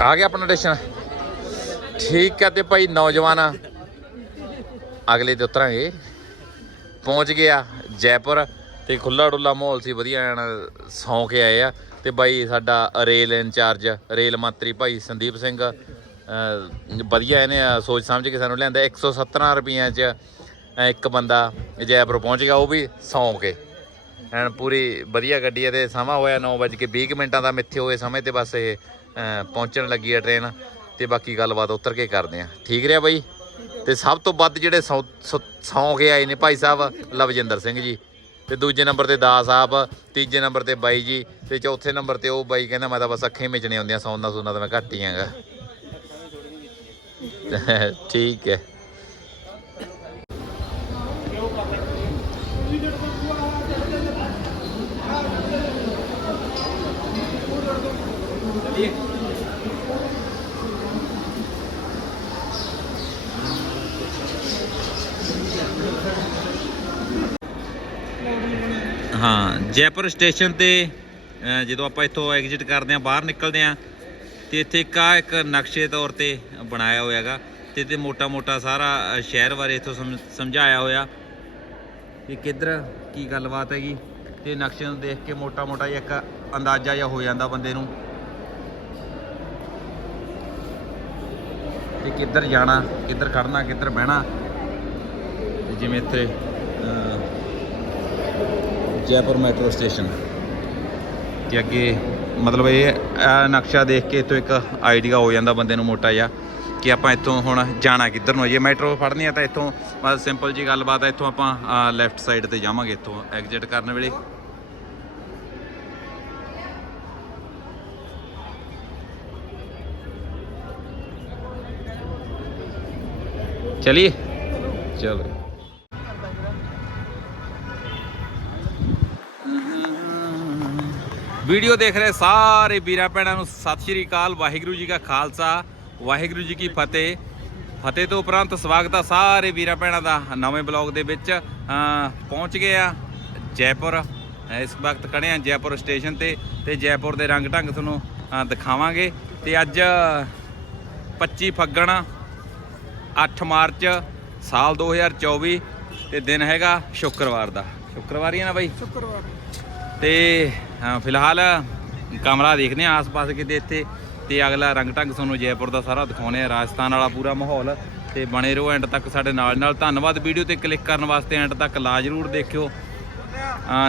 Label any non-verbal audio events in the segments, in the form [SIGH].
ਆ ਗਿਆ ਆਪਣਾ ਸਟੇਸ਼ਨ ਠੀਕ ਹੈ ਤੇ ਭਾਈ ਨੌਜਵਾਨ, ਅਗਲੇ ਤੇ ਉਤਰਾਂਗੇ। ਪਹੁੰਚ ਗਿਆ ਜੈਪੁਰ ਤੇ ਖੁੱਲਾ ਡੁੱਲਾ ਮਾਹੌਲ ਸੀ, ਵਧੀਆ ਐਨ ਸੌਂ ਕੇ ਆਏ ਆ। ਤੇ ਬਾਈ ਸਾਡਾ ਰੇਲ ਇੰਚਾਰਜ, ਰੇਲ ਮੰਤਰੀ ਭਾਈ ਸੰਦੀਪ ਸਿੰਘ ਵਧੀਆ ਇਹਨੇ ਸੋਚ ਸਮਝ ਕੇ ਸਾਨੂੰ ਲਿਆਂਦਾ। 117 ਰੁਪਈਆਂ 'ਚ ਇੱਕ ਬੰਦਾ ਜੈਪੁਰ ਪਹੁੰਚ ਗਿਆ, ਉਹ ਵੀ ਸੌਂ ਕੇ। ਐਨ ਪੂਰੀ ਵਧੀਆ ਗੱਡੀ ਹੈ ਤੇ ਸਮਾਂ ਹੋਇਆ 9:20 ਮਿੰਟਾਂ ਦਾ ਮਿੱਥੇ ਹੋਏ ਸਮੇਂ ਤੇ ਬਸ ਇਹ ਪਹੁੰਚਣ ਲੱਗੀ ਹੈ ਟ੍ਰੇਨ ਤੇ ਬਾਕੀ ਗੱਲਬਾਤ ਉਤਰ ਕੇ ਕਰਦੇ ਆ। ਠੀਕ ਰਿਹਾ ਬਾਈ? ਤੇ ਸਭ ਤੋਂ ਵੱਧ ਜਿਹੜੇ ਸੌ, ਸੌ- ਸੌਂ ਕੇ ਆਏ ਨੇ ਭਾਈ ਸਾਹਿਬ, ਲਵਜਿੰਦਰ ਸਿੰਘ ਜੀ। ਤੇ ਦੂਜੇ ਨੰਬਰ ਤੇ ਦਾਸ ਸਾਹਿਬ ਤੀਜੇ ਨੰਬਰ ਤੇ ਬਾਈ ਜੀ, ਤੇ ਚੌਥੇ ਨੰਬਰ ਤੇ ਉਹ ਬਾਈ ਕਹਿੰਦਾ ਮੈਂ ਤਾਂ ਬਸ ਅੱਖਾਂ ਹੀ ਮਿਚਣੇ ਹੁੰਦੀਆਂ ਸੌਂਦਾ ਸੁਣਦਾ ਤਾਂ ਮੈਂ ਘੱਟ ਹੀ ਆਂਗਾ ਠੀਕ ਹੈ। ਹਾਂ, ਜੈਪੁਰ ਸਟੇਸ਼ਨ ਤੇ ਜਦੋਂ ਆਪਾਂ ਇੱਥੋਂ ਐਗਜ਼ਿਟ ਕਰਦੇ ਆਂ ਬਾਹਰ ਨਿਕਲਦੇ ਆਂ ਤੇ ਇੱਥੇ ਇੱਕ ਆ ਇੱਕ ਨਕਸ਼ੇ ਤੌਰ ਤੇ ਬਣਾਇਆ ਹੋਇਆ ਹੈਗਾ, ਤੇ ਤੇ ਮੋਟਾ-ਮੋਟਾ ਸਾਰਾ ਸ਼ਹਿਰ ਬਾਰੇ ਇੱਥੋਂ ਸਮ- ਸਮਝਾਇਆ ਹੋਇਆ। ਕਿ ਕਿੱਧਰ, ਕੀ ਗੱਲਬਾਤ ਹੈਗੀ? ਤੇ ਨਕਸ਼ੇ ਨੂੰ ਦੇਖ ਕੇ ਮੋਟਾ-ਮੋਟਾ ਜਿਹਾ ਇੱਕ ਅੰਦਾਜ਼ਾ ਜਿਹਾ ਹੋ ਜਾਂਦਾ ਬੰਦੇ ਨੂੰ। ਕਿ ਕਿੱਧਰ ਜਾਣਾ, ਕਿੱਧਰ ਖੜਨਾ ਕਿੱਧਰ ਬਹਿਣਾ? ਤੇ ਜਿਵੇਂ ਇੱਥੇ ਜੈਪੁਰ ਮੈਟਰੋ ਸਟੇਸ਼ਨ। ਤੇ ਅੱਗੇ ਮਤਲਬ ਇਹ ਨਕਸ਼ਾ ਦੇਖ ਕੇ ਇੱਥੋਂ ਇੱਕ ਆਈਡੀਆ ਹੋ ਜਾਂਦਾ ਬੰਦੇ ਨੂੰ ਮੋਟਾ ਜਿਹਾ ਕਿ ਆਪਾਂ ਇੱਥੋਂ ਹੁਣ ਜਾਣਾ ਕਿੱਧਰ ਨੂੰ ਜੇ ਮੈਟਰੋ ਫੜਨੀ ਆ ਤਾਂ ਇੱਥੋਂ ਬਸ ਸਿੰਪਲ ਜੀ ਗੱਲਬਾਤ ਹੈ ਇੱਥੋਂ ਆਪਾਂ ਲੈਫਟ ਸਾਈਡ ਤੇ ਜਾਵਾਂਗੇ ਇੱਥੋਂ ਐਗਜ਼ਿਟ ਕਰਨ ਵੇਲੇ। ਚਲਿਏ। ਚਲੋ। ਵੀਡੀਓ ਦੇਖ ਰਹੇ ਸਾਰੇ ਵੀਰਾਂ ਭੈਣਾਂ ਨੂੰ ਸਤਿ ਸ਼੍ਰੀ ਅਕਾਲ, ਵਾਹਿਗੁਰੂ ਜੀ ਕਾ ਖਾਲਸਾ, ਵਾਹਿਗੁਰੂ ਜੀ ਕੀ ਫਤਿਹ। ਫਤਿਹ ਤੋਂ ਉਪਰੰਤ ਸਵਾਗਤ ਆ ਸਾਰੇ ਵੀਰਾਂ ਭੈਣਾਂ ਦਾ ਨਵੇਂ ਬਲੌਗ ਦੇ ਵਿੱਚ। ਪਹੁੰਚ ਗਏ ਆ ਜੈਪੁਰ। ਇਸ ਵਕਤ ਖੜੇ ਆ ਜੈਪੁਰ ਸਟੇਸ਼ਨ ਤੇ ਤੇ ਜੈਪੁਰ ਦੇ ਰੰਗ ਢੰਗ ਤੁਹਾਨੂੰ ਦਿਖਾਵਾਂਗੇ। ਤੇ ਅੱਜ 25 ਫੱਗਣ 8 ਮਾਰਚ ਸਾਲ 2024 ਤੇ ਦਿਨ ਹੈਗਾ ਸ਼ੁੱਕਰਵਾਰ ਦਾ। ਸ਼ੁੱਕਰਵਾਰ ਹੀ ਹੈ ਨਾ ਬਾਈ? ਸ਼ੁੱਕਰਵਾਰ। ਤੇ ਫਿਲਹਾਲ ਕਮਰਾ ਦੇਖਦੇ ਆ ਆਸ-ਪਾਸ ਕਿਤੇ ਇੱਥੇ ਤੇ ਅਗਲਾ ਰੰਗ ਢੰਗ ਤੁਹਾਨੂੰ ਜੈਪੁਰ ਦਾ ਸਾਰਾ ਦਿਖਾਉਣੇ ਆ ਰਾਜਸਥਾਨ ਵਾਲਾ ਪੂਰਾ ਮਾਹੌਲ ਤੇ ਬਣੇ ਰਹੋ ਐਂਡ ਤੱਕ ਸਾਡੇ ਨਾਲ ਨਾਲ। ਧੰਨਵਾਦ ਵੀਡੀਓ ਤੇ ਕਲਿੱਕ ਕਰਨ ਵਾਸਤੇ ਐਂਡ ਤੱਕ ਲਾ ਜ਼ਰੂਰ ਦੇਖਿਓ।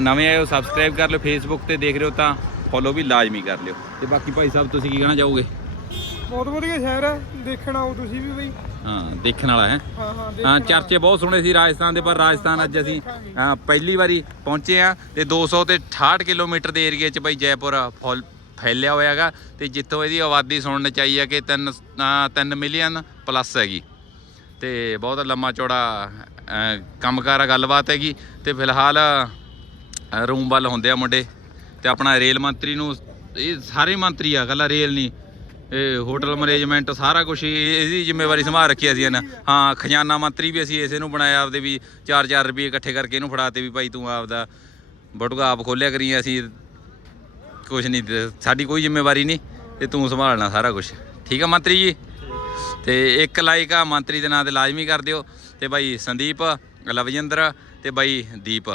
ਨਵੇਂ ਆਇਓ ਸਬਸਕ੍ਰਾਈਬ ਕਰ ਲਿਓ ਫੇਸਬੁੱਕ ਤੇ ਦੇਖ ਰਹੇ ਹੋ ਤਾਂ ਫੋਲੋ ਵੀ ਲਾਜ਼ਮੀ ਕਰ ਲਿਓ। ਤੇ ਬਾਕੀ ਭਾਈ ਸਾਹਿਬ, ਤੁਸੀਂ ਕੀ ਕਹਿਣਾ ਚਾਹੋਗੇ? ਬਹੁਤ ਵਧੀਆ ਸ਼ਹਿਰ ਹੈ, ਦੇਖਣਾ ਆਓ ਤੁਸੀਂ ਵੀ ਬਈ। ਹਾਂ ਦੇਖਣ ਵਾਲਾ ਹੈ। ਹਾਂ ਹਾਂ ਹਾਂ ਚਰਚੇ ਬਹੁਤ ਸੁਣੇ ਸੀ ਰਾਜਸਥਾਨ ਦੇ ਪਰ ਰਾਜਸਥਾਨ ਅੱਜ ਅਸੀਂ ਹਾਂ, ਪਹਿਲੀ ਵਾਰੀ ਪਹੁੰਚੇ ਆ ਤੇ 200 ਤੇ 68 ਕਿਲੋਮੀਟਰ ਦੇ ਏਰੀਏ 'ਚ ਬਈ ਜੈਪੁਰ ਫੁੱਲ ਫੈਲਿਆ ਹੋਇਆ ਹੈਗਾ ਤੇ ਜਿੱਥੋਂ ਇਹਦੀ ਆਬਾਦੀ ਸੁਣਨ ਚ ਆਈ ਹੈ ਕਿ 3 3 ਮਿਲੀਅਨ ਪਲੱਸ ਹੈਗੀ। ਤੇ ਬਹੁਤ ਲੰਮਾ ਚੌੜਾ ਕੰਮਕਾਰ ਆ ਗੱਲਬਾਤ ਹੈਗੀ ਤੇ ਫਿਲਹਾਲ ਰੂਮ ਵੱਲ ਹੁੰਦੇ ਆ ਮੁੰਡੇ ਤੇ ਆਪਣਾ ਰੇਲ ਮੰਤਰੀ ਨੂੰ ਇਹ ਸਾਰੇ ਮੰਤਰੀ ਆ ਗੱਲਾਂ ਰੇਲ ਨਹੀਂ ਇਹ ਹੋਟਲ ਮੈਨੇਜਮੈਂਟ ਸਾਰਾ ਕੁਝ ਇਹਦੀ ਜ਼ਿੰਮੇਵਾਰੀ ਸੰਭਾਲ ਰੱਖੀ ਅਸੀਂ ਇਹਨਾਂ। ਹਾਂ ਖਜ਼ਾਨਾ ਮੰਤਰੀ ਵੀ ਅਸੀਂ ਇਸੇ ਨੂੰ ਬਣਾਇਆ ਆਪਦੇ ਵੀ 4-4 ਰੁਪਏ ਇਕੱਠੇ ਕਰਕੇ ਇਹਨੂੰ ਫੜਾਤੇ ਵੀ ਭਾਈ ਤੂੰ ਆਪਦਾ ਬਟੂਆ ਆਪ ਖੋਲਿਆ ਕਰੀ ਅਸੀਂ। ਕੁਝ ਨਹੀਂ ਸਾਡੀ ਕੋਈ ਜ਼ਿੰਮੇਵਾਰੀ ਨਹੀਂ ਤੇ ਤੂੰ ਸੰਭਾਲਣਾ ਸਾਰਾ ਕੁਝ ਠੀਕ ਆ ਮੰਤਰੀ ਜੀ? ਤੇ ਇੱਕ ਲਾਈਕ ਆ ਮੰਤਰੀ ਦੇ ਨਾਂ ਤੇ ਲਾਜ਼ਮੀ ਕਰ ਦਿਓ। ਤੇ ਬਾਈ ਸੰਦੀਪ ਲਵਜਿੰਦਰ ਤੇ ਬਾਈ ਦੀਪ।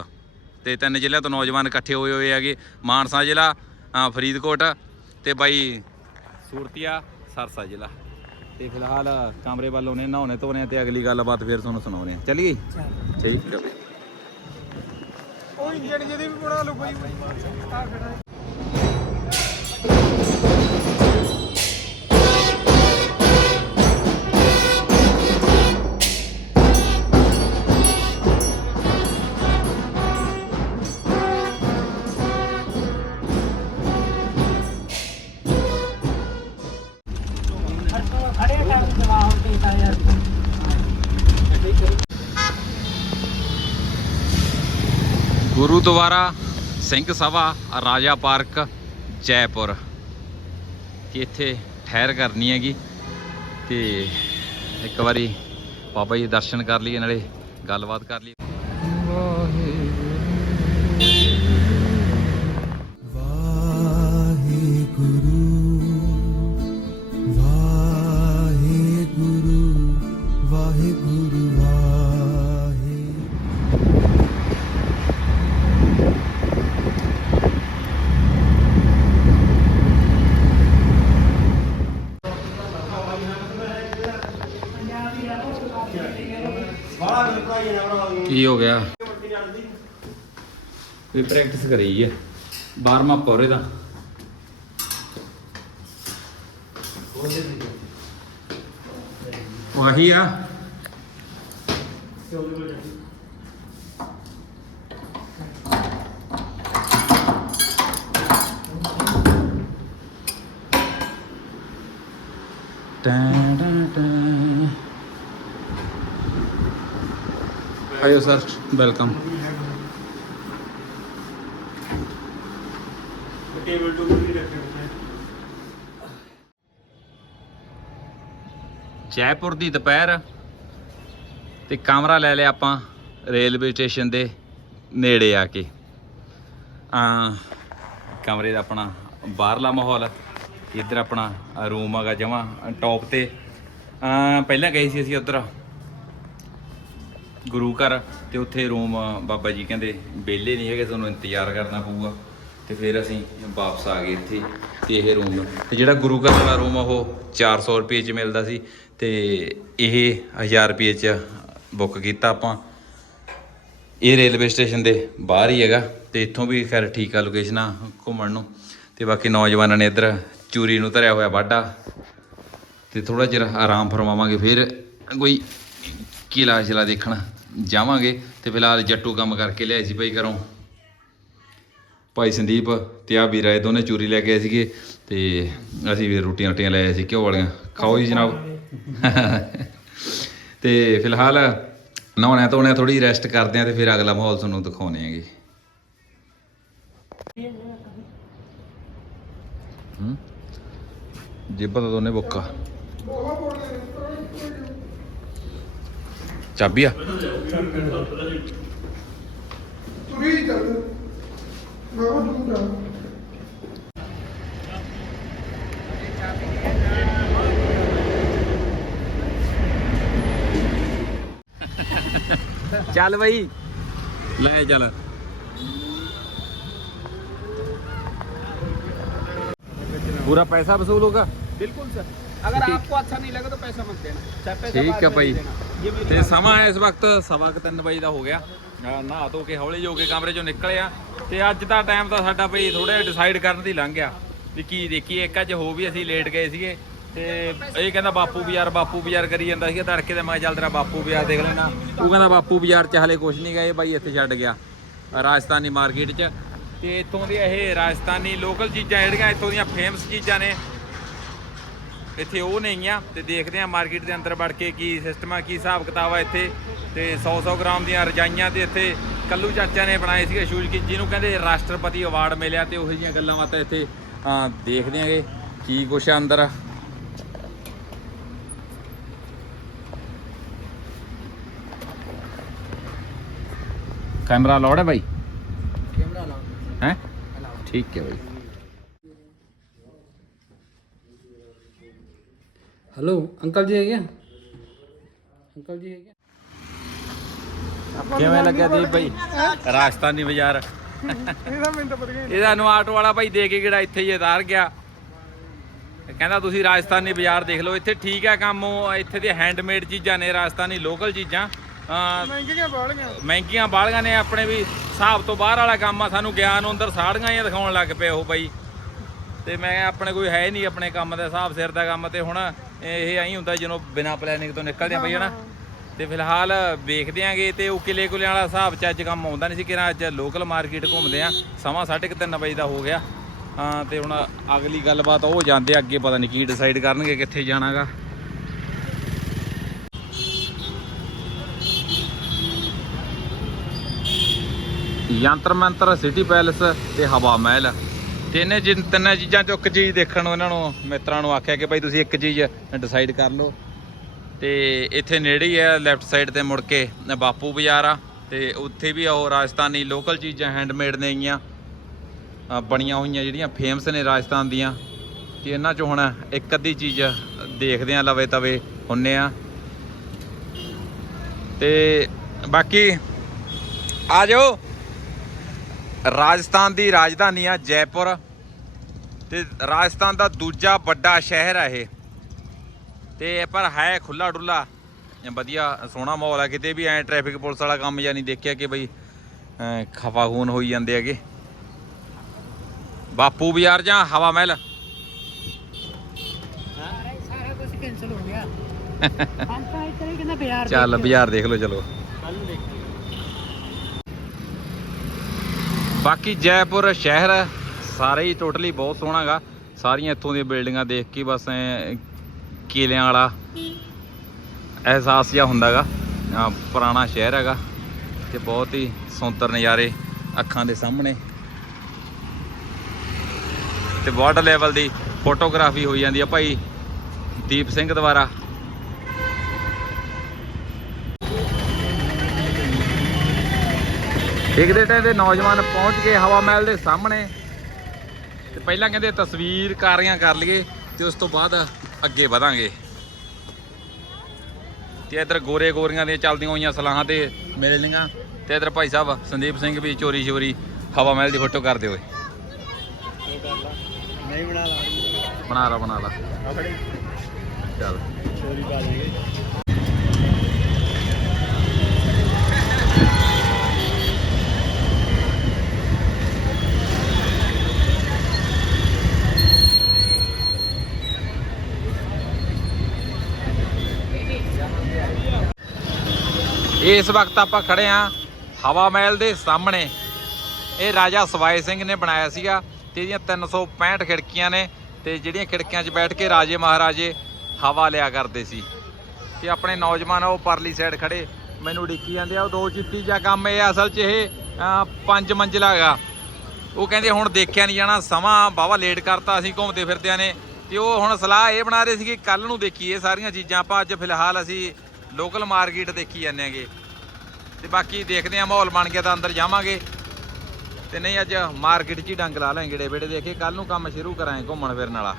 ਤੇ ਤਿੰਨ ਜ਼ਿਲ੍ਹਿਆਂ ਤੋਂ ਨੌਜਵਾਨ ਇਕੱਠੇ ਹੋਏ ਹੋਏ ਹੈਗੇ। ਮਾਨਸਾ ਜ਼ਿਲ੍ਹਾ ਅ, ਫਰੀਦਕੋਟ ਤੇ ਬਾਈ ਸੂਰਤੀਆ ਸਰਸਾ ਜ਼ਿਲ੍ਹਾ। ਤੇ ਫਿਲਹਾਲ ਕਮਰੇ ਵੱਲ ਆਉਣੇ ਨਹਾਉਣੇ ਧੋਣੇ ਤੇ ਅਗਲੀ ਗੱਲਬਾਤ ਫਿਰ ਤੁਹਾਨੂੰ ਸੁਣਾਉਣੇ ਆ। ਚੱਲੀਏ? ਠੀਕ ਹੈ। ਉਹ ਇੰਜਣ ਜਿਹਦੇ ਵੀ ਬਣਾ ਲਓ ਬਈ। ਆ ਖੜਾ। ਗੁਰੂਦੁਆਰਾ ਸਿੰਘ ਸਭਾ, ਰਾਜਾ ਪਾਰਕ, ਜੈਪੁਰ। ਕਿ ਇੱਥੇ ਠਹਿਰ ਕਰਨੀ ਹੈਗੀ ਤੇ ਇੱਕ ਵਾਰੀ ਬਾਬਾ ਜੀ ਦੇ ਦਰਸ਼ਨ ਕਰ ਲਈਏ, ਨਾਲੇ ਗੱਲਬਾਤ ਕਰ ਲਈਏ। ਵੀ ਪ੍ਰੈਕਟਿਸ ਕਰੀ ਹੈ 12ਵਾਂ ਪੌਰੇ ਦਾ। ਵਾਹੀ ਆ। ਟਾ ਟਾ ਟਾ ਆਇਓ ਸਰ ਵੈਲਕਮ ਟੇਬਲ ਟੂ ਵੀ ਰੱਖੇ ਹੋਏ ਜੈਪੁਰ ਦੀ ਦੁਪਹਿਰ ਤੇ ਕਮਰਾ ਲੈ ਲਿਆ ਆਪਾਂ ਰੇਲਵੇ ਸਟੇਸ਼ਨ ਦੇ ਨੇੜੇ ਆ ਕੇ। ਆ, ਕਮਰੇ ਦਾ ਆਪਣਾ ਬਾਹਰਲਾ ਮਾਹੌਲ, ਇੱਧਰ ਆਪਣਾ ਰੂਮ ਹੈਗਾ ਜਮਾ ਟੌਪ ਤੇ। ਆ, ਪਹਿਲਾਂ ਗਏ ਸੀ ਅਸੀਂ ਉੱਧਰ ਗੁਰੂ ਘਰ ਤੇ ਉੱਥੇ ਰੂਮ ਬਾਬਾ ਜੀ ਕਹਿੰਦੇ ਵਿਹਲੇ ਨਹੀਂ ਹੈਗੇ, ਤੁਹਾਨੂੰ ਇੰਤਜ਼ਾਰ ਕਰਨਾ ਪਊਗਾ। ਤੇ ਫਿਰ ਅਸੀਂ ਵਾਪਸ ਆ ਗਏ ਇੱਥੇ ਤੇ ਇਹ ਰੂਮ ਤੇ ਜਿਹੜਾ ਗੁਰੂ ਘਰ ਵਾਲਾ ਰੂਮ ਉਹ 400 ਰੁਪਏ ਚ ਮਿਲਦਾ ਸੀ। ਤੇ ਇਹ 1000 ਰੁਪਏ ਚ ਬੁੱਕ ਕੀਤਾ ਆਪਾਂ। ਇਹ ਰੇਲਵੇ ਸਟੇਸ਼ਨ ਦੇ ਬਾਹਰ ਹੀ ਹੈਗਾ ਤੇ ਇੱਥੋਂ ਵੀ ਖੈਰ ਠੀਕ ਆ ਲੋਕੇਸ਼ਨ ਆ ਘੁੰਮਣ ਨੂੰ। ਤੇ ਬਾਕੀ ਨੌਜਵਾਨਾਂ ਨੇ ਇੱਧਰ ਚੂਰੀ ਨੂੰ ਧਰਿਆ ਹੋਇਆ ਵਾਢਾ। ਤੇ ਥੋੜਾ ਚਿਰ ਆਰਾਮ ਫਰਮਾਵਾਂਗੇ, ਫਿਰ ਕੋਈ ਕਿਲਾ ਸ਼ਿਲਾ ਦੇਖਣ ਜਾਵਾਂਗੇ। ਤੇ ਫਿਲਹਾਲ ਜੱਟੂ ਕੰਮ ਕਰਕੇ ਲਿਆਏ ਸੀ ਭਾਈ ਘਰੋਂ। ਭਾਈ ਸੰਦੀਪ ਤੇ ਆ ਵੀਰਾ ਇਹ ਦੋਨੇ ਚੂਰੀ ਲੈ ਕੇ ਆਏ ਸੀਗੇ। ਤੇ ਅਸੀਂ ਵੀ ਰੋਟੀਆਂ ਰੋਟੀਆਂ ਲੈ ਆਏ ਸੀ ਘਿਓ ਵਾਲੀਆਂ। ਖਾਓ ਜੀ ਜਨਾਬ। [LAUGHS] ਤੇ ਫਿਲਹਾਲ ਨਹਾਉਣਾ ਧੋਣਾ ਥੋੜੀ ਰੈਸਟ ਕਰਦੇ ਆ ਤੇ ਫਿਰ ਅਗਲਾ ਮਾਹੌਲ ਤੁਹਾਨੂੰ ਦਿਖਾਉਣੇ ਆਂਗੇ ਹੂੰ? ਜੇਬਾਂ ਤਾਂ ਦੋਨੇ ਬੁੱਕਾ ਚਾਬੀ ਆ? ਤੁਰੀ ਚੱਲ ਮੈਂ ਉਹ ਦੂਰ ਆ ਚੱਲ ਬਈ ਲੈ ਚੱਲ पूरा पैसा वसूल होगा बिल्कुल सर अगर आपको अच्छा नहीं लगा तो पैसा मत देना चाहे पैसा ਠੀਕ बाद ਆ में ਭਾਈ दे देना। ये मेरी ਤੇ ਸਮਾਂ ਇਸ ਵਕਤ ਸਵਾ ਕੁ ਤਿੰਨ ਵਜੇ ਦਾ ਹੋ ਗਿਆ ਅਹ ਨਹਾ ਧੋ ਕੇ ਹੌਲੇ ਜੋ ਕੇ ਕਮਰੇ ਚੋਂ ਨਿਕਲੇ ਆ ਤੇ ਅੱਜ ਦਾ ਟਾਈਮ ਤਾਂ ਸਾਡਾ ਭਾਈ ਥੋੜਾ ਡਿਸਾਈਡ ਕਰਨ ਦੀ ਲੰਘ ਗਿਆ ਵੀ ਕੀ ਦੇਖੀਏ ਇੱਕ ਅੱਜ ਹੋ ਵੀ ਅਸੀਂ ਲੇਟ ਗਏ ਸੀਗੇ ਤੇ ਇਹ ਕਹਿੰਦਾ ਬਾਪੂ ਬਾਜ਼ਾਰ ਬਾਪੂ ਬਾਜ਼ਾਰ ਕਰੀ ਜਾਂਦਾ ਸੀਗਾ ਤੜਕੇ ਤੇ ਮੈਂ ਚੱਲ ਤੇਰਾ ਬਾਪੂ ਬਾਜ਼ਾਰ ਦੇਖ ਲੈਣਾ ਉਹ ਕਹਿੰਦਾ ਬਾਪੂ ਬਾਜ਼ਾਰ ਚ ਹਲੇ ਕੁਝ ਨਹੀਂ ਗਏ, ਬਾਈ ਇੱਥੇ ਛੱਡ ਗਿਆ, ਰਾਜਸਥਾਨੀ ਮਾਰਕੀਟ ਚ। ਤੇ ਇੱਥੋਂ ਦੀ ਇਹ ਰਾਜਸਥਾਨੀ ਲੋਕਲ ਚੀਜ਼ਾਂ ਜਿਹੜੀਆਂ, ਇੱਥੋਂ ਦੀਆਂ ਫੇਮਸ ਚੀਜ਼ਾਂ ਨੇ। ਇੱਥੇ ਉਹ ਨਹੀਂ ਆ, ਤੇ ਦੇਖਦੇ ਆ ਮਾਰਕੀਟ ਦੇ ਅੰਦਰ ਵੜ ਕੇ ਕੀ ਸਿਸਟਮ ਆ, ਕੀ ਹਿਸਾਬ ਕਿਤਾਬ ਆ ਇੱਥੇ। ਤੇ 100-100 ਗ੍ਰਾਮ ਦੀਆਂ ਰਜਾਈਆਂ ਤੇ ਇੱਥੇ ਕੱਲੂ ਚਾਚਾ ਨੇ ਬਣਾਏ ਸੀਗੇ ਸ਼ੂਜ਼ ਕਿ ਜਿਹਨੂੰ ਕਹਿੰਦੇ ਰਾਸ਼ਟਰਪਤੀ ਅਵਾਰਡ ਮਿਲਿਆ ਤੇ ਉਹੋ ਜਿਹੀਆਂ ਗੱਲਾਂ ਬਾਤਾਂ ਇੱਥੇ ਦੇਖਦੇ ਆਂਗੇ, ਕੀ ਕੁਛ ਆ ਅੰਦਰ। ਕੈਮਰਾ ਲੋੜ ਹੈ ਭਾਈ कैमरा अलाउ ਹੈ अलाउ ਠੀਕ ਹੈ ਭਾਈ हेलो अंकल जी है क्या अंकल जी है क्या ਕਿਵੇਂ ਲੱਗਿਆ ਦੀਪ ਭਾਈ ਰਾਜਸਥਾਨੀ ਬਾਜ਼ਾਰ ਇਹਦਾ ਮੈਨੂੰ ਤਾਂ ਪਤਾ ਹੀ ਇਹਦਾ ਨੂੰ ਆਟੋ ਵਾਲਾ ਭਾਈ ਦੇ ਕੇ ਕਿਹੜਾ ਇੱਥੇ ਹੀ ਉਤਾਰ ਗਿਆ ਤੇ ਕਹਿੰਦਾ ਤੁਸੀਂ ਰਾਜਸਥਾਨੀ ਬਾਜ਼ਾਰ ਦੇਖ ਲਓ ਇੱਥੇ ਠੀਕ ਹੈ ਕੰਮ ਉਹ ਇੱਥੇ ਦੇ ਹੈਂਡਮੇਡ ਚੀਜ਼ਾਂ ਨੇ ਰਾਜਸਥਾਨੀ ਲੋਕਲ ਚੀਜ਼ਾਂ ਅਮ ਮਹਿੰਗੀਆਂ ਬਾਲੀਆਂ ਮਹਿੰਗੀਆਂ ਬਾਲੀਆਂ ਨੇ ਆਪਣੇ ਵੀ ਹਿਸਾਬ ਤੋਂ ਬਾਹਰ ਵਾਲਾ ਕੰਮ ਆ ਸਾਨੂੰ ਗਿਆਨ ਅੰਦਰ ਸਾੜੀਆਂ ਹੀ ਦਿਖਾਉਣ ਲੱਗ ਪਏ ਉਹ ਬਾਈ। ਤੇ ਮੈਂ ਆਪਣੇ ਕੋਈ ਹੈ ਨਹੀਂ ਆਪਣੇ ਕੰਮ ਦਾ ਹਿਸਾਬ ਸਿਰ ਦਾ ਕੰਮ ਤੇ ਹੁਣ ਇਹ ਐਂ ਹੁੰਦਾ ਜਦੋਂ ਬਿਨਾ ਪਲੈਨਿੰਗ ਤੋਂ ਨਿਕਲਦੇ ਆ ਬਈ ਹਨਾ। ਤੇ ਫਿਲਹਾਲ ਵੇਖਦੇ ਆਂਗੇ ਤੇ ਉਹ ਕਿਲੇ ਕੁਲਿਆਂ ਵਾਲਾ ਹਿਸਾਬ ਚ ਅੱਜ ਕੰਮ ਆਉਂਦਾ ਨਹੀਂ ਸੀ ਕਿਰਾਂ ਅੱਜ ਲੋਕਲ ਮਾਰਕੀਟ ਘੁੰਮਦੇ ਆ। ਸਮਾਂ 3:30 ਵਜੇ ਦਾ ਹੋ ਗਿਆ। ਹਾਂ ਤੇ ਹੁਣ ਅਗਲੀ ਗੱਲਬਾਤ ਉਹ ਜਾਂਦੇ ਅੱਗੇ ਪਤਾ ਨਹੀਂ ਕੀ ਡਿਸਾਈਡ ਕਰਨਗੇ ਕਿੱਥੇ ਜਾਣਾਗਾ। ਯੰਤਰ ਮੰਤਰ ਸਿਟੀ ਪੈਲਸ ਤੇ ਹਵਾ ਮਹਿਲ। ਤਿੰਨੇ ਜਿ- ਤਿੰਨਾਂ ਚੀਜ਼ਾਂ ਚੋਂ ਇੱਕ ਚੀਜ਼ ਦੇਖਣ ਨੂੰ ਇਹਨਾਂ ਨੂੰ ਮਿੱਤਰਾਂ ਨੂੰ ਆਖਿਆ ਕਿ ਭਾਈ ਤੁਸੀਂ ਇੱਕ ਚੀਜ਼ ਡਿਸਾਈਡ ਕਰ ਲਓ। ਤੇ ਇੱਥੇ ਨੇੜੇ ਹੀ ਹੈ ਲੈਫਟ ਸਾਈਡ ਤੇ ਮੁੜ ਕੇ ਬਾਪੂ ਬਾਜ਼ਾਰ ਆ ਤੇ ਉੱਥੇ ਵੀ ਉਹ ਰਾਜਸਥਾਨੀ ਲੋਕਲ ਚੀਜ਼ਾਂ ਹੈਂਡਮੇਡ ਨੇਗੀਆਂ ਅ, ਬਣੀਆਂ ਹੋਈਆਂ ਜਿਹੜੀਆਂ ਫੇਮਸ ਨੇ ਰਾਜਸਥਾਨ ਦੀਆਂ। ਤੇ ਇਹਨਾਂ ਚੋਂ ਹੁਣ ਇੱਕ ਅੱਧੀ ਚੀਜ਼ ਦੇਖਦੇ ਆ ਲਵੇ ਤਵੇ ਹੁੰਨੇ ਆ। ਤੇ ਬਾਕੀ ਆ ਜਾਓ। ਰਾਜਸਥਾਨ ਦੀ ਰਾਜਧਾਨੀ ਆ ਜੈਪੁਰ ਤੇ ਰਾਜਸਥਾਨ ਦਾ ਦੂਜਾ ਵੱਡਾ ਸ਼ਹਿਰ ਆ ਇਹ। ਤੇ ਪਰ ਹੈ ਖੁੱਲਾ ਡੁੱਲਾ ਵਧੀਆ ਸੋਹਣਾ ਮਾਹੌਲ ਆ। ਕਿਤੇ ਵੀ ਐ ਟ੍ਰੈਫਿਕ ਪੁਲਿਸ ਵਾਲਾ ਕੰਮ ਜਾਂ ਨਹੀਂ ਦੇਖਿਆ ਕਿ ਬਈ ਖਫਾ ਖੂਨ ਹੋਈ ਜਾਂਦੇ ਹੈਗੇ। ਬਾਪੂ ਬਾਜ਼ਾਰ ਜਾਂ ਹਵਾ ਮਹਿਲ? ਸਾਰਾ ਕੁਝ ਕੈਨਸਲ ਹੋ ਗਿਆ। [LAUGHS] ਚੱਲ ਬਾਜ਼ਾਰ ਦੇਖ ਲਓ ਚਲੋ ਕੱਲ ਨੂੰ ਦੇਖਾਂਗੇ ਬਾਕੀ ਜੈਪੁਰ ਸ਼ਹਿਰ ਸਾਰੇ ਹੀ ਟੋਟਲੀ ਬਹੁਤ ਸੋਹਣਾਗਾ। ਸਾਰੀਆਂ ਇੱਥੋਂ ਦੀਆਂ ਬਿਲਡਿੰਗਾਂ ਦੇਖ ਕੇ ਬਸ ਕਿਲਿਆਂ ਵਾਲਾ ਅਹਿਸਾਸ ਜਿਹਾ ਹੁੰਦਾਗਾ। ਅਹ ਪੁਰਾਣਾ ਸ਼ਹਿਰ ਹੈਗਾ ਤੇ ਬਹੁਤ ਹੀ ਸੁੰਦਰ ਨਜ਼ਾਰੇ ਅੱਖਾਂ ਦੇ ਸਾਹਮਣੇ। ਤੇ ਵਾਟਰ ਲੈਵਲ ਦੀ ਫੋਟੋਗ੍ਰਾਫੀ ਹੋਈ ਜਾਂਦੀ ਆ ਭਾਈ ਦੀਪ ਸਿੰਘ ਦੁਆਰਾ। ਦੇਖਦੇ ਟਾਈਮ ਦੇ ਨੌਜਵਾਨ ਪਹੁੰਚ ਗਏ ਹਵਾ ਮਹਿਲ ਦੇ ਸਾਹਮਣੇ। ਤੇ ਪਹਿਲਾਂ ਕਹਿੰਦੇ ਤਸਵੀਰ ਕਾਰੀਆਂ ਕਰ ਲਈਏ ਤੇ ਉਸ ਤੋਂ ਬਾਅਦ ਅੱਗੇ ਵਧਾਂਗੇ। ਤੇ ਇਧਰ ਗੋਰੇ ਗੋਰੀਆਂ ਦੀਆਂ ਚੱਲਦੀਆਂ ਹੋਈਆਂ ਸਲਾਹਾਂ ਤੇ ਮਿਲ ਲਈਆਂ ਤੇ ਇਧਰ ਭਾਈ ਸਾਹਿਬ ਸੰਦੀਪ ਸਿੰਘ ਵੀ ਚੋਰੀ ਚੋਰੀ ਹਵਾ ਮਹਿਲ ਦੀ ਫੋਟੋ ਕਰਦੇ ਹੋਏ। ਨਹੀਂ ਬਣਾ ਲਾ। ਬਣਾ ਲਾ ਬਣਾ ਲਾ। ਆਪਣੀ ਚੱਲ। ਚੋਰੀ ਪਾ ਇਸ ਵਕਤ ਆਪਾਂ ਖੜੇ ਆ ਹਵਾ ਮਹਿਲ ਦੇ ਸਾਹਮਣੇ। ਇਹ ਰਾਜਾ ਸਵਾਏ ਸਿੰਘ ਨੇ ਬਣਾਇਆ ਸੀਗਾ ਤੇ ਇਹਦੀਆਂ 365 ਖਿੜਕੀਆਂ ਨੇ ਤੇ ਜਿਹੜੀਆਂ ਖਿੜਕੀਆਂ 'ਚ ਬੈਠ ਕੇ ਰਾਜੇ ਮਹਾਰਾਜੇ ਹਵਾ ਲਿਆ ਕਰਦੇ ਸੀ। ਤੇ ਆਪਣੇ ਨੌਜਵਾਨ ਉਹ ਪਰਲੀ ਸਾਈਡ ਖੜੇ। ਮੈਨੂੰ ਉਡੀਕੀ ਜਾਂਦੇ ਆ, ਉਹ ਦੋ ਚਿੱਟੀ ਜਾਂ ਕੰਮ ਇਹ ਅਸਲ 'ਚ ਇਹ ਪੰਜ ਮੰਜ਼ਿਲਾ ਹੈਗਾ। ਉਹ ਕਹਿੰਦੇ ਹੁਣ ਦੇਖਿਆ ਨਹੀਂ ਜਾਣਾ, ਸਮਾਂ ਬਾਵਾ ਲੇਟ ਕਰਤਾ, ਅਸੀਂ ਘੁੰਮਦੇ ਫਿਰਦਿਆਂ ਨੇ। ਤੇ ਉਹ ਹੁਣ ਸਲਾਹ ਇਹ ਬਣਾ ਰਹੇ ਸੀ ਕਿ ਕੱਲ ਨੂੰ ਦੇਖੀਏ ਸਾਰੀਆਂ ਚੀਜ਼ਾਂ ਆਪਾਂ ਅੱਜ ਫਿਲਹਾਲ ਅਸੀਂ ਲੋਕਲ ਮਾਰਕੀਟ ਦੇਖੀ ਜਾਂਦੇ ਆਂਗੇ ਤੇ ਬਾਕੀ ਦੇਖਦੇ ਆ ਮਾਹੌਲ ਬਣ ਗਿਆ ਤਾਂ ਅੰਦਰ ਜਾਵਾਂਗੇ ਤੇ ਨਹੀਂ ਅੱਜ ਮਾਰਕੀਟ 'ਚ ਹੀ ਡੰਗ ਲਾ ਲਾਂਗੇ ਗੇੜੇ ਬੇੜੇ ਦੇਖੇ ਕੱਲ ਨੂੰ ਕੰਮ ਸ਼ੁਰੂ ਕਰਾਂਗੇ ਘੁੰਮਣ ਫਿਰਨ ਵਾਲਾ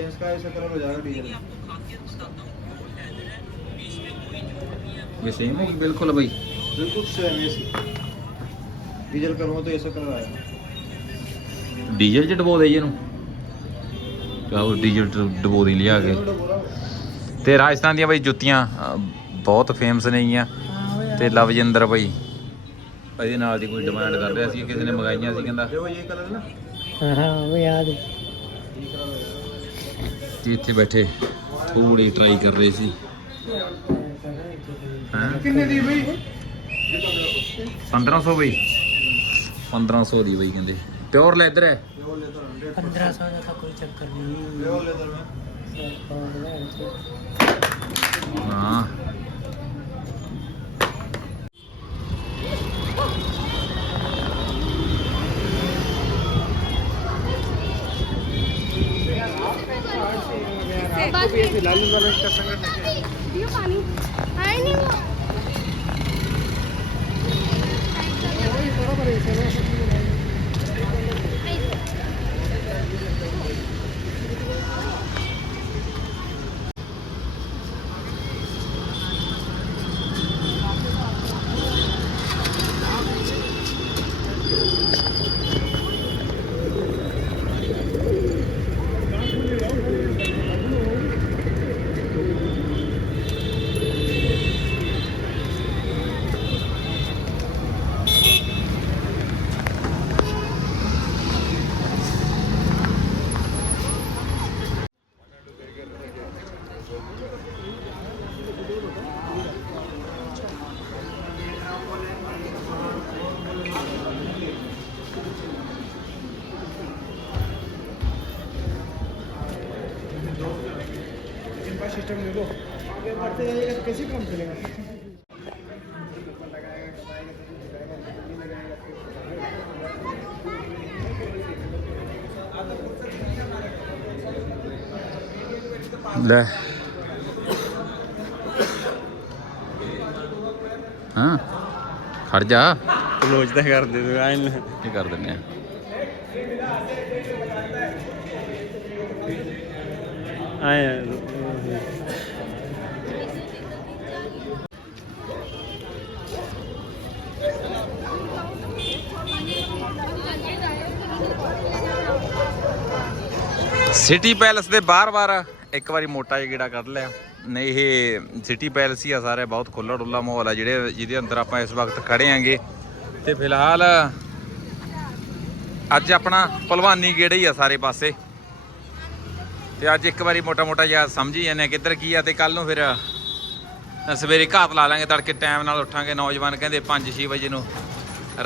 इसका ऐसा कलर हो जाएगा डीजल ਵੀ ਸੇਮ ਹੋ ਬਿਲਕੁਲ ਬਈ बिल्कुल सेम ऐसे डीजल करूँगा तो ऐसा कलर आएगा ਡੀਜ਼ਲ 'ਚ ਡਬੋ ਦੇ ਜੀ ਇਹਨੂੰ ਆਹੋ ਡੀਜ਼ਲ 'ਚ ਡਬੋ ਦੀ ਲਿਆ ਕੇ ਤੇ ਰਾਜਸਥਾਨ ਦੀਆਂ ਬਈ ਜੁੱਤੀਆਂ ਅਹ, ਬਹੁਤ ਫੇਮਸ ਨੇਗੀਆਂ ਤੇ ਲਵਜਿੰਦਰ ਬਈ ਇਹਦੇ ਨਾਲ ਦੀ ਕੋਈ ਡਿਮਾਂਡ ਕਰ ਰਿਹਾ ਸੀ ਕਿਸੇ ਨੇ ਮੰਗਾਈਆਂ ਸੀ ਕਹਿੰਦਾ देखो ये कलर है ना ਹਾਂ ਹਾਂ ਉਹ ਯਾਦ ਹੈ ਤੇ ਇੱਥੇ ਬੈਠੇ ਥੋੜੀ ਟਰਾਈ ਕਰ ਰਹੇ ਸੀ ਹਾਂ कितने दी भाई 1500 ਬਈ 1500 ਦੀ ਬਈ ਕਹਿੰਦੇ प्योर लेदर है प्योर लेदर 100 पंद्रह सौ का कोई चक्कर नहीं प्योर लेदर में हाँ लाली वाला इसका संगठन ये पानी आए नहीं वो सिस्टम ले लो आगे बढ़ते जाइएगा तो कैसे काम चलेगा ਲੈ ਹਾਂ ਖੜ ਜਾ क्लोज तो कर दे दो आइन ਕੀ ਕਰ ਦਿੰਨੇ ਆ आए ਸਿਟੀ ਪੈਲਸ ਦੇ ਬਾਰ-ਬਾਰ ਇੱਕ ਵਾਰੀ ਮੋਟਾ ਜਿਹਾ ਗੇੜਾ ਕੱਢ ਲਿਆ। ਨਹੀਂ, ਇਹ ਸਿਟੀ ਪੈਲਸ ਹੀ ਆ ਸਾਰੇ, ਬਹੁਤ ਖੁੱਲਾ ਡੁੱਲਾ ਮਾਹੌਲ ਆ ਜਿਹੜੇ ਜਿਹਦੇ ਅੰਦਰ ਆਪਾਂ ਇਸ ਵਕਤ ਖੜੇ ਆਂਗੇ। ਤੇ ਫਿਲਹਾਲ ਅੱਜ ਆਪਣਾ ਭਲਵਾਨੀ ਗੇੜਾ ਹੀ ਆ ਸਾਰੇ ਪਾਸੇ। ਤੇ ਅੱਜ ਇੱਕ ਵਾਰੀ ਮੋਟਾ-ਮੋਟਾ ਜਿਹਾ ਸਮਝੀ ਜਾਂਦੇ ਆ ਕਿੱਧਰ ਕੀ ਆ ਤੇ ਕੱਲ ਨੂੰ ਫਿਰ ਸਵੇਰੇ ਘਾਤ ਲਾ ਲਾਂਗੇ, ਤੜਕੇ ਟਾਈਮ ਨਾਲ ਉੱਠਾਂਗੇ। ਨੌਜਵਾਨ ਕਹਿੰਦੇ 5-6 ਵਜੇ ਨੂੰ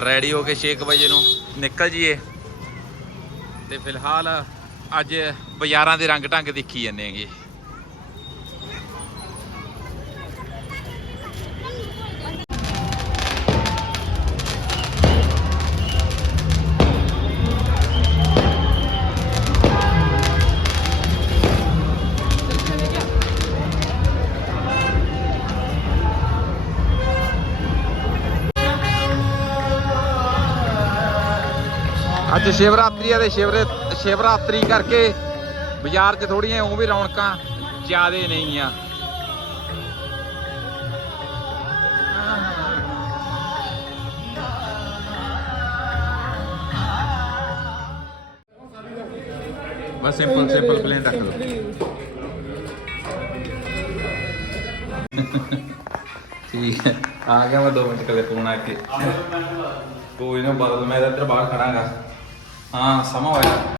ਰੈਡੀ ਹੋ ਕੇ 6 ਵਜੇ ਨੂੰ ਨਿਕਲ ਜੀਏ ਤੇ ਫਿਲਹਾਲ ਅੱਜ ਬਾਜ਼ਾਰਾਂ ਦੇ ਰੰਗ ਢੰਗ ਦੇਖੀ ਜਾਂਦੇ ਹੈਗੇ। ਅੱਜ ਸ਼ਿਵਰਾਤਰੀ ਆ ਤੇ ਸ਼ਿਵਰੇ ਸ਼ਿਵਰਾਤਰੀ ਕਰਕੇ ਬਾਜ਼ਾਰ 'ਚ ਥੋੜੀਆਂ ਉਹ ਵੀ ਰੌਣਕਾਂ ਜ਼ਿਆਦੇ ਨਹੀਂ ਆ। ਬਸ ਸਿੰਪਲ ਸਿੰਪਲ ਪਲੇਨ ਰੱਖ ਲਓ। ਠੀਕ ਹੈ। ਆ ਗਿਆ ਮੈਂ 2 ਮਿੰਟ ਕਲੇ ਫੋਨ ਆ ਕੇ। ਕੋਈ ਨਾ ਬਦਲ, ਮੈਂ ਤਾਂ ਇੱਧਰ ਬਾਹਰ ਖੜਾਂਗਾ। ਹਾਂ, ਸਮਾਂ ਹੋਇਆ।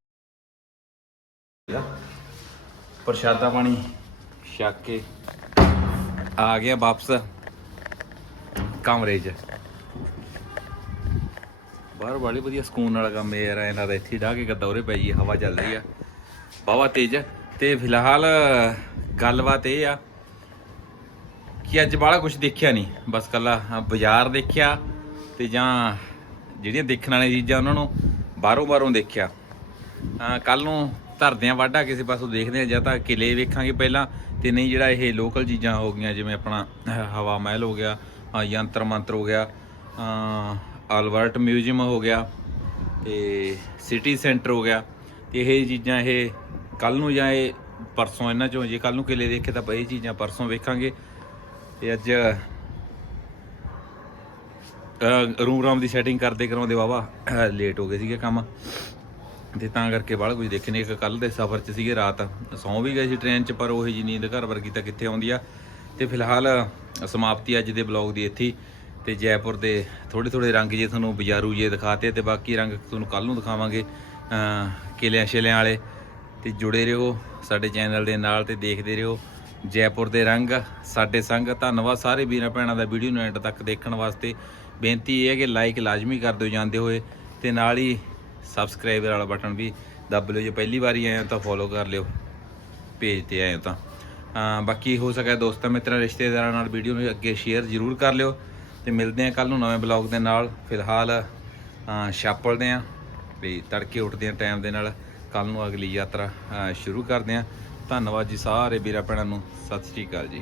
ਪ੍ਰਸ਼ਾਦਾ ਪਾਣੀ। ਛੱਕ ਕੇ। ਆ ਗਿਆ ਵਾਪਸ। ਕਮਰੇ 'ਚ। ਬਾਹਰ ਬੜੀ ਵਧੀਆ ਸਕੂਨ ਵਾਲਾ ਕੰਮ ਹੈ ਯਾਰ, ਇਹਨਾਂ ਦਾ ਇੱਥੇ ਢਾ ਕੇ ਗੱਦੌਰੇ ਪੈ ਜੀ ਹਵਾ ਚੱਲ ਰਹੀ ਆ। ਬਾਵਾ ਤੇਜ਼ ਤੇ ਫਿਲਹਾਲ ਗੱਲਬਾਤ ਇਹ ਆ ਕਿ ਅੱਜ ਬਾਹਲਾ ਕੁਝ ਦੇਖਿਆ ਨਹੀਂ। ਬਸ ਕੱਲਾ ਬਾਜ਼ਾਰ ਦੇਖਿਆ ਤੇ ਜਾਂ ਜਿਹੜੀਆਂ ਦੇਖਣ ਵਾਲੀਆਂ ਚੀਜ਼ਾਂ ਉਹਨਾਂ ਨੂੰ ਬਾਹਰੋਂ ਬਾਹਰੋਂ ਦੇਖਿਆ। ਕੱਲ ਨੂੰ ਧਰਦੇ ਆ ਵਾਢਾ ਕਿਸੇ ਪਾਸੋਂ ਦੇਖਦੇ ਆ ਜਾਂ ਤਾਂ ਕਿਲੇ ਵੇਖਾਂਗੇ ਪਹਿਲਾਂ ਤੇ ਨਹੀਂ ਜਿਹੜਾ ਇਹ ਲੋਕਲ ਚੀਜ਼ਾਂ ਹੋ ਗਈਆਂ ਜਿਵੇਂ ਆਪਣਾ ਹਵਾ ਮਹਿਲ ਹੋ ਗਿਆ ਯੰਤਰ ਮੰਤਰ ਹੋ ਗਿਆ ਅਹ, ਅਲਬਰਟ ਮਿਊਜ਼ੀਅਮ ਹੋ ਗਿਆ ਤੇ ਸਿਟੀ ਸੈਂਟਰ ਹੋ ਗਿਆ ਤੇ ਇਹ ਚੀਜ਼ਾਂ ਇਹ ਕੱਲ ਨੂੰ ਜਾਂ ਇਹ ਪਰਸੋਂ ਇਹਨਾਂ ਚੋਂ ਜੇ ਕੱਲ ਨੂੰ ਕਿਲੇ ਦੇਖੇ ਤਾਂ ਇਹ ਚੀਜ਼ਾਂ ਪਰਸੋਂ ਵੇਖਾਂਗੇ। ਤੇ ਅੱਜ ਰੂਮ ਰਾਮ ਦੀ ਸੈਟਿੰਗ ਕਰਦੇ ਕਰਾਉਂਦੇ ਵਾਵਾ ਲੇਟ ਹੋ ਗਏ ਸੀਗੇ ਕੰਮ। ਤੇ ਤਾਂ ਕਰਕੇ ਬਾਹਲਾ ਕੁਝ ਦੇਖੇ ਨਹੀਂ ਇੱਕ ਕੱਲ ਦੇ ਸਫ਼ਰ 'ਚ ਸੀਗੇ, ਰਾਤ ਸੌਂ ਵੀ ਗਏ ਸੀ ਟ੍ਰੇਨ 'ਚ, ਪਰ ਉਹੀ ਜੀ ਨੀਂਦ ਘਰ ਵਰਗੀ ਤਾਂ ਕਿੱਥੇ ਆਉਂਦੀ ਆ। ਤੇ ਫਿਲਹਾਲ ਸਮਾਪਤੀ ਅੱਜ ਦੇ ਬਲੌਗ ਦੀ ਇੱਥੇ ਹੀ। ਤੇ ਜੈਪੁਰ ਦੇ ਥੋੜੇ ਥੋੜੇ ਰੰਗ ਜੇ ਤੁਹਾਨੂੰ ਬਜ਼ਾਰੂ ਜੇ ਦਿਖਾਤੇ ਤੇ ਬਾਕੀ ਰੰਗ ਤੁਹਾਨੂੰ ਕੱਲ ਨੂੰ ਦਿਖਾਵਾਂਗੇ ਕਿਲਿਆਂ ਛਿਲਿਆਂ ਵਾਲੇ। ਤੇ ਜੁੜੇ ਰਹੋ ਸਾਡੇ ਚੈਨਲ ਦੇ ਨਾਲ ਤੇ ਦੇਖਦੇ ਰਹੋ ਜੈਪੁਰ ਦੇ ਰੰਗ, ਸਾਡੇ ਸੰਗ। ਧੰਨਵਾਦ ਸਾਰੇ ਵੀਰਾਂ ਭੈਣਾਂ ਦਾ ਵੀਡੀਓ ਨੂੰ ਐਂਡ ਤੱਕ ਦੇਖਣ ਵਾਸਤੇ। ਬੇਨਤੀ ਇਹ ਹੈ ਕਿ ਲਾਈਕ ਲਾਜ਼ਮੀ ਕਰ ਦਿਓ ਜਾਂਦੇ ਹੋਏ। ਤੇ ਨਾਲ ਹੀ ਸਬਸਕ੍ਰਾਈਬਰ ਵਾਲਾ ਬਟਨ ਵੀ ਦੱਬ ਲਿਓ। ਜੇ ਪਹਿਲੀ ਵਾਰੀ ਆਏ ਹੋ ਤਾਂ ਫੋਲੋ ਕਰ ਲਿਓ। ਪੇਜ ਤੇ ਆਏ ਹੋ ਤਾਂ। ਬਾਕੀ ਹੋ ਸਕਿਆ ਦੋਸਤਾਂ ਮਿੱਤਰਾਂ, ਰਿਸ਼ਤੇਦਾਰਾਂ ਨਾਲ ਵੀਡੀਓ ਨੂੰ ਅੱਗੇ ਸ਼ੇਅਰ ਜ਼ਰੂਰ ਕਰ ਲਿਓ। ਤੇ ਮਿਲਦੇ ਹਾਂ ਕੱਲ ਨੂੰ ਨਵੇਂ ਬਲੌਗ ਦੇ ਨਾਲ। ਫਿਲਹਾਲ ਛਾਪਲਦੇ ਹਾਂ ਵੀ ਤੜਕੇ ਉੱਠਦੇ ਹਾਂ ਟਾਈਮ ਦੇ ਨਾਲ। ਕੱਲ ਨੂੰ ਅਗਲੀ ਯਾਤਰਾ ਸ਼ੁਰੂ ਕਰਦੇ ਹਾਂ। ਧੰਨਵਾਦ ਜੀ ਸਾਰੇ ਵੀਰਾਂ ਭੈਣਾਂ ਨੂੰ। ਸਤਿ ਸ਼੍ਰੀ ਅਕਾਲ ਜੀ।